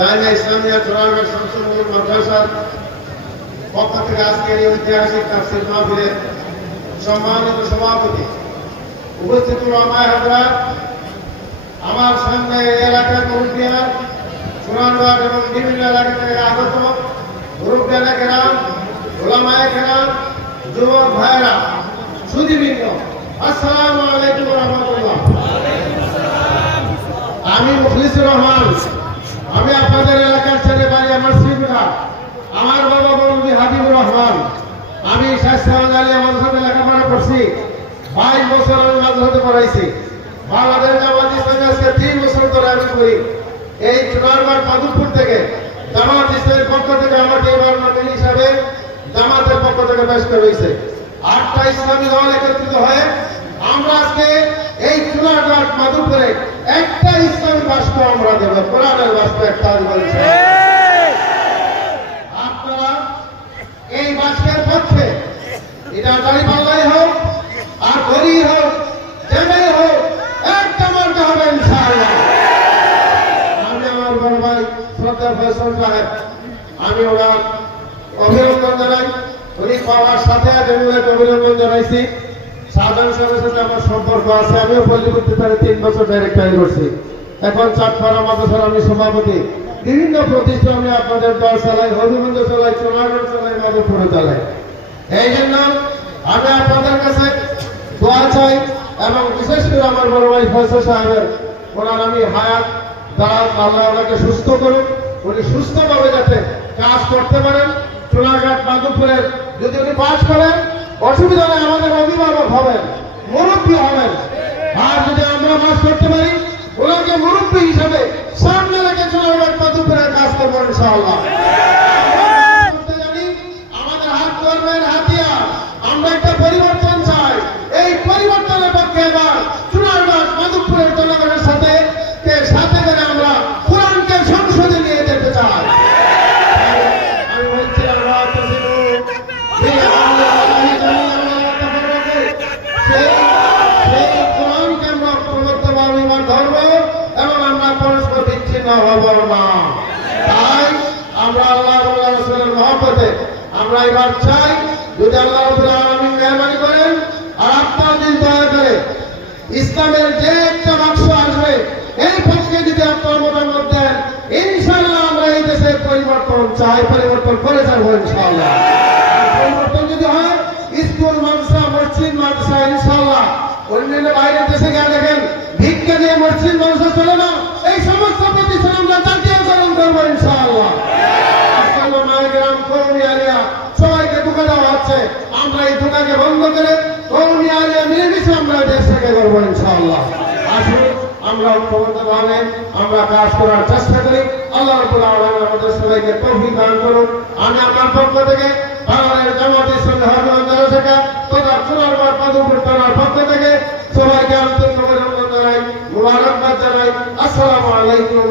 জামিয়া ইসলামিয়া চোরাগড় শামসুল মাদ্রাসার পক্ষ থেকে আজকের এই ঐতিহাসিক তাফসির মাহফিলের সম্মানিত সভাপতি উপস্থিত রমায় হাজরা আমার সামনে এই এলাকার মুরব্বিয়ার সুনানগঞ্জ এবং বিভিন্ন এলাকা থেকে আগত মুরব্বিয়ানা কেরাম ওলামায় কেরাম, যুবক ভাইরা সুদীবৃন্দ আসসালামু আলাইকুম রহমতুল্লাহ। আমি মুখলিসুর রহমান। আমি আপনাদের এলাকার ছেলে বাড়ি আমার শ্রীপুরা আমার বাবা মৌলভী হাবিবুর রহমান। আমি স্বাস্থ্য আলী লেখাপড়া করছি। বাইশ বছর আমি মাদ্রাসাতে পড়াইছি। বাংলাদেশ তিন বছর করি। এই থেকে থেকে নবীন হিসাবে একত্রিত হয়ে আমরা আজকে এই চুনারগড় মাধুপুরে একটা বাস্প আমরা দেব কোরআনের বাস্প একটা বলছে আপনারা এই বাস্পের পক্ষে, এটা দাড়ি পাল্লাই হোক, আর গরি হোক জেমে হোক, একটা মার্কা হবে ইনশাআল্লাহ। আমি আমার বড় ভাই শ্রদ্ধা ফয়সল সাহেব ওনার অভিনন্দন জানাই। উনি পাওয়ার সাথে অভিনন্দন জানাইছি। সাধারণ সাথে আমার সম্পর্ক আছে, আমিও তারে তিন বছর ডাইরেক্টরি করছি। এখন চাঁদপাড়া মাদ্রাসার আমি সভাপতি। বিভিন্ন প্রতিষ্ঠান আপনাদের দল চালাই হবিগঞ্জ চালাই চোনাগড় চালাই মাধবপুরে চালাই এই জন্য আমি আপনাদের কাছে দোয়া চাই এবং বিশেষ করে আমার বড় ভাই ফয়সল সাহেবের, ওনার আমি হায়াত দ্বারা আল্লাহ ওনাকে সুস্থ করুন উনি সুস্থভাবে যাতে কাজ করতে পারেন। চোনাঘাট মাধবপুরের যদি উনি পাশ করেন, অসুবিধা নেই, আমাদের অভিভাবক হবেন মুরব্বী হবেন আর যদি আমরা পাস করতে পারি ওনাকে মুরব্বী হিসেবে সামনে রেখে চোনাঘাট মাধবপুরের কাজ করব ইনশাআল্লাহ। জানি, আমাদের হাত ধর্মের হাতিয়ার। আমরা একটা পরিবর্তন চাই। এই পরিবর্তনের পক্ষে এবার মাধবপুরের জনগণের সাথে কে সাথে করে আমরা কোরআনকে সংসদে নিয়ে যেতে চাই। আমি বলছি এবার ধরব এবং আমরা পরস্পর বিচ্ছিন্ন হব না তাই আমরা আল্লাহ এবং রাসূলের মহব্বতে আমরা এবার চাই যদি আল্লাহ আলামিন মেহরবানি করেন আর আপনারা যদি দয়া করে ইসলামের যে একটা বাক্স আসবে, এই পক্ষে যদি আপনার মতামত দেন ইনশাআল্লাহ আমরা এই দেশের পরিবর্তন চাই, পরিবর্তন করে যাব ইনশাআল্লাহ। আর পরিবর্তন যদি হয়, স্কুল, মাদ্রাসা, মসজিদ, মাদ্রাসা, ইনশাআল্লাহ। অন্যান্য বাইরের দেশে গিয়ে দেখেন, ভিক্ষা দিয়ে মসজিদ, মাদ্রাসা চলে ধোকাকে বন্ধ করে কৌমি আলিয়া মিলেমিশে আমরা দেশটাকে করব ইনশাআল্লাহ। আসুন, আমরা ঐক্যবদ্ধভাবে আমরা কাজ করার চেষ্টা করি। আল্লাহ আমাদের সবাইকে তৌফিক দান করুন। আমি আমার পক্ষ থেকে বাংলাদেশ জামাত ইসলামী হরমন্দির থেকে তথা চুনারবার পাদুপুর থানার পক্ষ থেকে সবাইকে আন্তরিক অভিনন্দন জানাই, মুবারকবাদ জানাই। আসসালামু আলাইকুম